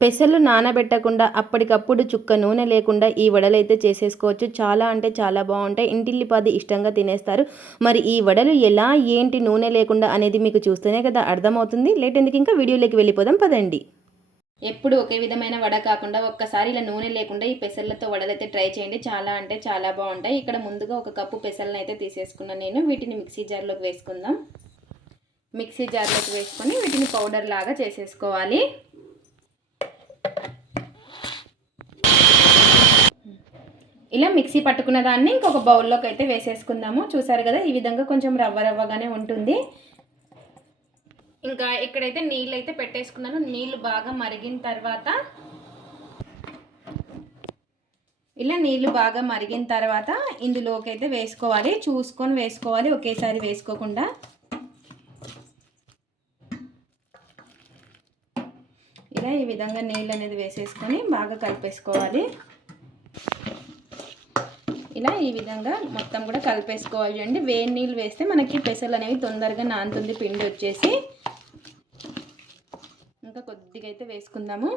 పెసలు నానబెట్టకుండా అప్పటికప్పుడు చుక్క నూనె లేకుండా ఈ వడలు అయితే చేసేసుకోవచ్చు. చాలా అంటే చాలా బాగుంటాయి. ఇంటిల్లిపాది ఇష్టంగా తినేస్తారు. మరి ఈ వడలు ఎలా ఏంటి నూనె లేకుండా అనేది మీకు చూస్తేనే కదా అర్థమవుతుంది. లేట్ ఎందుకు ఇంకా వీడియోలోకి వెళ్ళిపోదాం పదండి. ఎప్పుడు ఒకే విధమైన వడ కాకుండా ఒక్కసారి ఇలా నూనె లేకుండా ఈ పెసర్లతో వడలైతే ట్రై చేయండి. చాలా అంటే చాలా బాగుంటాయి. ఇక్కడ ముందుగా ఒక కప్పు పెసర్లను అయితే తీసేసుకున్నాను నేను. వీటిని మిక్సీ జార్లోకి వేసుకుందాం. మిక్సీ జార్లోకి వేసుకొని వీటిని పౌడర్ లాగా చేసేసుకోవాలి. ఇలా మిక్సీ పట్టుకున్న దాన్ని ఇంకొక బౌల్లోకి అయితే వేసేసుకుందాము. చూసారు కదా ఈ విధంగా కొంచెం రవ్వ రవ్వగానే ఉంటుంది. ఇంకా ఇక్కడైతే నీళ్ళు అయితే పెట్టేసుకున్నాను. నీళ్ళు బాగా మరిగిన తర్వాత ఇలా నీళ్ళు బాగా మరిగిన తర్వాత ఇందులోకి అయితే వేసుకోవాలి. చూసుకొని వేసుకోవాలి ఒకేసారి వేసుకోకుండా. ఇలా ఈ విధంగా నీళ్ళు అనేది వేసేసుకొని బాగా కలిపేసుకోవాలి. ఇలా ఈ విధంగా మొత్తం కూడా కలిపేసుకోవాలి అండి. వేడి నీళ్ళు వేస్తే మనకి పెసలు అనేవి తొందరగా నానుతుంది పిండి వచ్చేసి. ఇంకా కొద్దిగా అయితే వేసుకుందాము.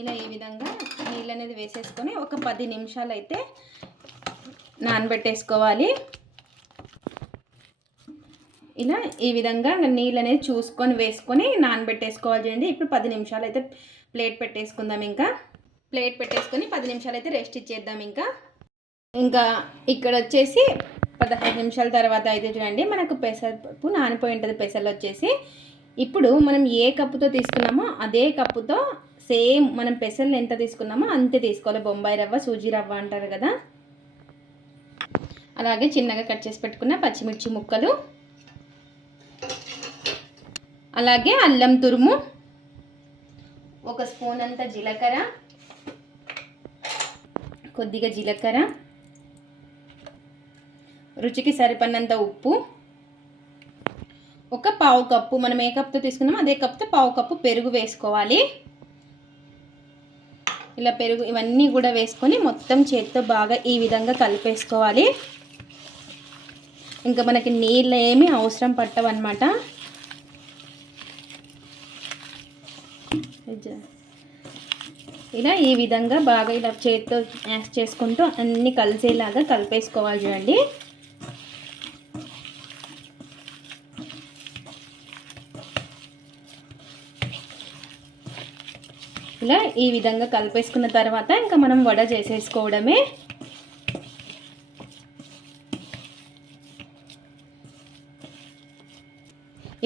ఇలా ఈ విధంగా నీళ్ళు అనేది వేసేసుకొని ఒక పది నిమిషాలు అయితే నానబెట్టేసుకోవాలి. ఇలా ఈ విధంగా నీళ్ళు అనేది చూసుకొని వేసుకొని నానబెట్టేసుకోవాలి చూడండి ఇప్పుడు పది నిమిషాలు అయితే ప్లేట్ పెట్టేసుకుందాం ఇంకా. ప్లేట్ పెట్టేసుకొని పది నిమిషాలు అయితే రెస్ట్ ఇచ్చేద్దాం ఇంకా. ఇంకా ఇక్కడ వచ్చేసి పదహైదు నిమిషాల తర్వాత అయితే చూడండి మనకు పెసరపప్పు నానిపోయి ఉంటుంది పెసలు వచ్చేసి. ఇప్పుడు మనం ఏ కప్పుతో తీసుకున్నామో అదే కప్పుతో సేమ్ మనం పెసలు ఎంత తీసుకున్నామో అంతే తీసుకోవాలి. బొంబాయి రవ్వ సూజీ రవ్వ అంటారు కదా. అలాగే చిన్నగా కట్ చేసి పెట్టుకున్న పచ్చిమిర్చి ముక్కలు. అలాగే అల్లం తురుము. ఒక స్పూన్ అంత జీలకర్ర. కొద్దిగా జీలకర్ర. రుచికి సరిపడినంత ఉప్పు. ఒక పావు కప్పు మనం ఏ కప్తో తీసుకున్నామో అదే కప్తో పావు కప్పు పెరుగు వేసుకోవాలి. ఇలా పెరుగు ఇవన్నీ కూడా వేసుకొని మొత్తం చేత్తో బాగా ఈ విధంగా కలిపేసుకోవాలి. ఇంకా మనకి నీళ్ళు ఏమీ అవసరం పట్టవన్నమాట. ఇలా ఈ విధంగా బాగా ఇలా చేతితో యాక్స్ చేసుకుంటూ అన్నీ కలిసేలాగా కలిపేసుకోవాలి చూడండి. ఇలా ఈ విధంగా కలిపేసుకున్న తర్వాత ఇంకా మనం వడ చేసేసుకోవడమే.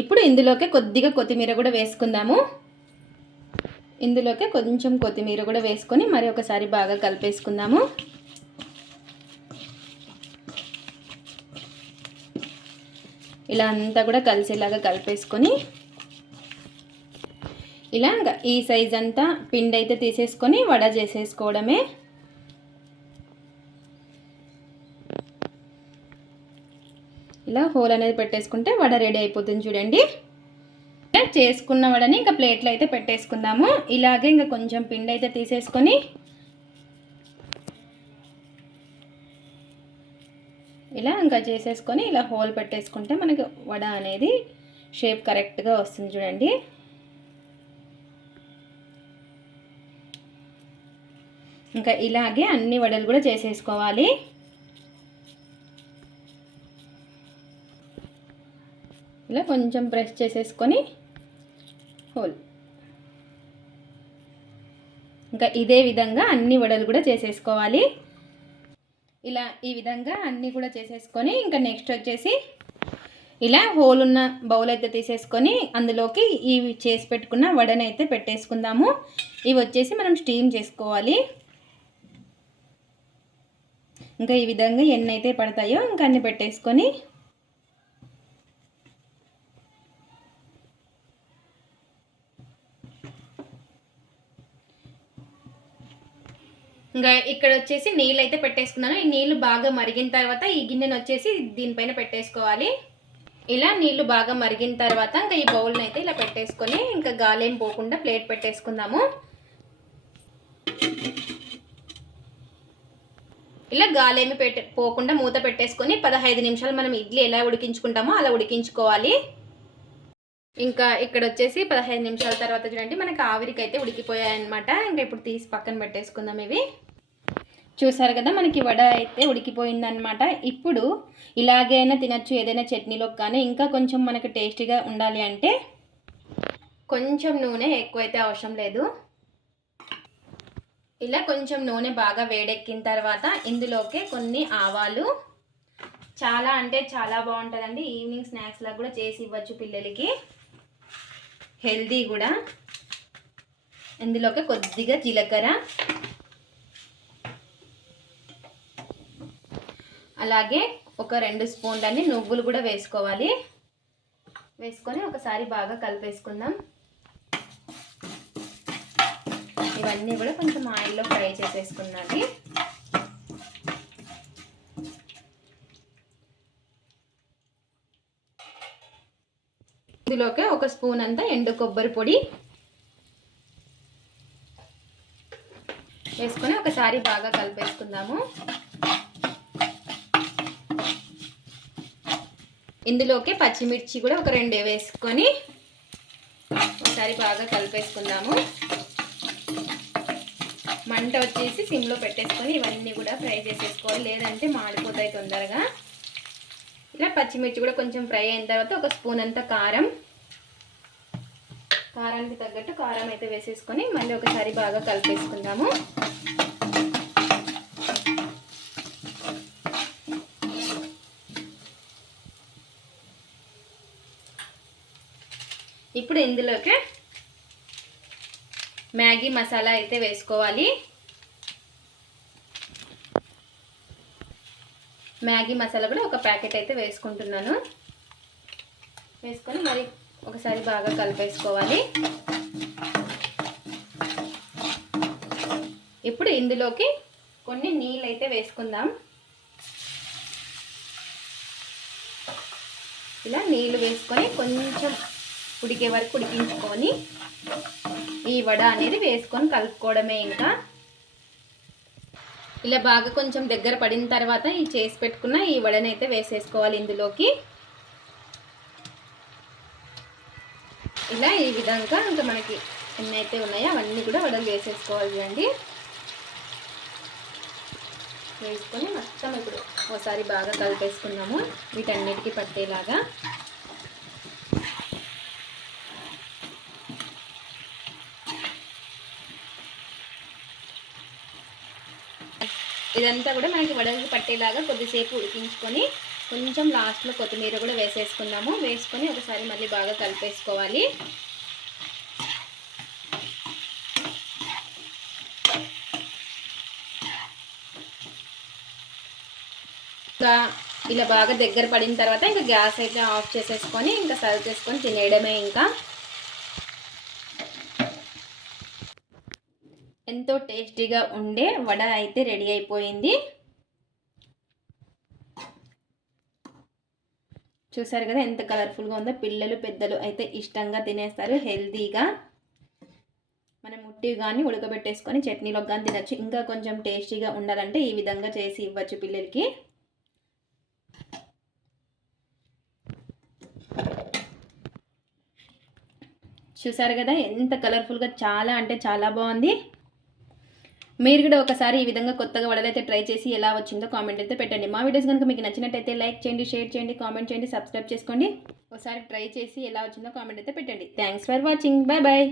ఇప్పుడు ఇందులోకి కొద్దిగా కొత్తిమీర కూడా వేసుకుందాము. ఇందులోకి కొంచెం కొత్తిమీర కూడా వేసుకొని మరి ఒకసారి బాగా కలిపేసుకుందాము. ఇలా అంతా కూడా కలిసేలాగా కలిపేసుకొని ఇలా ఈ సైజ్ అంతా పిండి అయితే తీసేసుకొని వడ చేసేసుకోవడమే. ఇలా హోల్ అనేది పెట్టేసుకుంటే వడ రెడీ అయిపోతుంది చూడండి. చేసుకున్న వడని ఇంకా ప్లేట్లు అయితే పెట్టేసుకుందాము. ఇలాగే ఇంకా కొంచెం పిండి అయితే తీసేసుకొని ఇలా ఇంకా చేసేసుకొని ఇలా హోల్ పెట్టేసుకుంటే మనకి వడ అనేది షేప్ కరెక్ట్గా వస్తుంది చూడండి. ఇంకా ఇలాగే అన్ని వడలు కూడా చేసేసుకోవాలి. ఇలా కొంచెం ప్రెస్ చేసేసుకొని హోల్ ఇంకా ఇదే విధంగా అన్ని వడలు కూడా చేసేసుకోవాలి. ఇలా ఈ విధంగా అన్నీ కూడా చేసేసుకొని ఇంకా నెక్స్ట్ వచ్చేసి ఇలా హోల్ ఉన్న బౌల్ అయితే తీసేసుకొని అందులోకి ఇవి చేసి పెట్టుకున్న వడని అయితే పెట్టేసుకుందాము. ఇవి వచ్చేసి మనం స్టీమ్ చేసుకోవాలి. ఇంకా ఈ విధంగా ఎన్ని అయితే పడతాయో ఇంకా అన్ని పెట్టేసుకొని ఇంకా ఇక్కడ వచ్చేసి నీళ్ళు అయితే పెట్టేసుకున్నాను. ఈ నీళ్ళు బాగా మరిగిన తర్వాత ఈ గిన్నెను వచ్చేసి దీనిపైన పెట్టేసుకోవాలి. ఇలా నీళ్ళు బాగా మరిగిన తర్వాత ఇంకా ఈ బౌల్ని అయితే ఇలా పెట్టేసుకొని ఇంకా గాలేం పోకుండా ప్లేట్ పెట్టేసుకుందాము. ఇలా గాలేమి పెట్టే పోకుండా మూత పెట్టేసుకొని పదహైదు నిమిషాలు మనం ఇడ్లీ ఎలా ఉడికించుకుంటామో అలా ఉడికించుకోవాలి. ఇంకా ఇక్కడ వచ్చేసి పదహైదు నిమిషాల తర్వాత చూడండి మనకి ఆవిరికి అయితే ఉడికిపోయాయి అనమాట ఇంకా ఇప్పుడు తీసి పక్కన పెట్టేసుకుందాం ఇవి. చూసారు కదా మనకి వడ అయితే ఉడికిపోయిందనమాట ఇప్పుడు ఇలాగైనా తినచ్చు ఏదైనా చట్నీలోకి కానీ ఇంకా కొంచెం మనకి టేస్టీగా ఉండాలి అంటే కొంచెం నూనె ఎక్కువైతే అవసరం లేదు. ఇలా కొంచెం నూనె బాగా వేడెక్కిన తర్వాత ఇందులోకి కొన్ని ఆవాలు. చాలా అంటే చాలా బాగుంటుందండి. ఈవినింగ్ స్నాక్స్లా కూడా చేసి ఇవ్వచ్చు పిల్లలకి. హెల్దీ కూడా. ఇందులోకి కొద్దిగా జీలకర్ర. అలాగే ఒక రెండు స్పూన్లన్నీ నువ్వులు కూడా వేసుకోవాలి. వేసుకొని ఒకసారి బాగా కలిపేసుకుందాం. ఇవన్నీ కూడా కొంచెం ఆయిల్లో ఫ్రై చేసేసుకున్నాను. ఇందులోకి ఒక స్పూన్ అంతా ఎండు కొబ్బరి పొడి వేసుకొని ఒకసారి బాగా కలిపేసుకుందాము. ఇందులోకి పచ్చిమిర్చి కూడా ఒక రెండు వేసుకొని ఒకసారి బాగా కలిపేసుకుందాము. మంట వచ్చేసి సిమ్లో పెట్టేసుకొని ఇవన్నీ కూడా ఫ్రై చేసేసుకోవాలి. లేదంటే మాడిపోతాయి తొందరగా. ఇలా పచ్చిమిర్చి కూడా కొంచెం ఫ్రై అయిన తర్వాత ఒక స్పూన్ అంత కారం. కారానికి తగ్గట్టు కారం అయితే వేసేసుకొని మళ్ళీ ఒకసారి బాగా కలిపేసుకుందాము. ఇప్పుడు ఇందులోకి మ్యాగీ మసాలా అయితే వేసుకోవాలి. మ్యాగీ మసాలా కూడా ఒక ప్యాకెట్ అయితే వేసుకుంటున్నాను. వేసుకొని మరి ఒకసారి బాగా కలిపేసుకోవాలి. ఇప్పుడు ఇందులోకి కొన్ని నీళ్ళు అయితే వేసుకుందాం. ఇలా నీళ్ళు వేసుకొని కొంచెం ఉడికే వరకు ఉడికించుకొని ఈ వడ అనేది వేసుకొని కలుపుకోవడమే ఇంకా. ఇలా బాగా కొంచెం దగ్గర పడిన తర్వాత ఈ చేసి పెట్టుకున్న ఈ వడనైతే వేసేసుకోవాలి ఇందులోకి. ఇలా ఈ విధంగా ఇంకా మనకి ఎన్నైతే ఉన్నాయో అవన్నీ కూడా వడలు వేసేసుకోవాలి చూడండి వేసుకొని మొత్తం ఇప్పుడు ఒకసారి బాగా కలిపేసుకున్నాము. వీటన్నిటికీ పట్టేలాగా. ఇదంతా కూడా మనకి వడలు పట్టేలాగా కొద్దిసేపు ఉడికించుకొని కొంచెం లాస్ట్లో కొత్తిమీర కూడా వేసేసుకుందాము. వేసుకొని ఒకసారి మళ్ళీ బాగా కలిపేసుకోవాలి. ఇంకా ఇలా బాగా దగ్గర పడిన తర్వాత ఇంకా గ్యాస్ అయితే ఆఫ్ చేసేసుకొని ఇంకా సర్వ్ చేసుకొని తినేయడమే ఇంకా. ఎంతో టేస్టీగా ఉండే వడ అయితే రెడీ అయిపోయింది. చూసారు కదా ఎంత కలర్ఫుల్గా ఉందో. పిల్లలు పెద్దలు అయితే ఇష్టంగా తినేస్తారు హెల్తీగా. మనం ముట్టి కానీ ఉడకబెట్టేసుకొని చట్నీలో కానీ తినచ్చు. ఇంకా కొంచెం టేస్టీగా ఉండాలంటే ఈ విధంగా చేసి ఇవ్వచ్చు పిల్లలకి. చూసారు కదా ఎంత కలర్ఫుల్గా చాలా అంటే చాలా బాగుంది. మీరు కూడా ఒకసారి ఈ విధంగా కొత్తగా వడలైతే ట్రై చేసి ఎలా వచ్చిందో కామెంట్ అయితే పెట్టండి. మా వీడియోస్ కనుక మీకు నచ్చినట్టయితే లైక్ చేయండి షేర్ చేయండి కామెంట్ చేయండి సబ్స్క్రైబ్ చేసుకోండి. ఒకసారి ట్రై చేసి ఎలా వచ్చిందో కామెంట్ అయితే పెట్టండి. Thanks for watching bye bye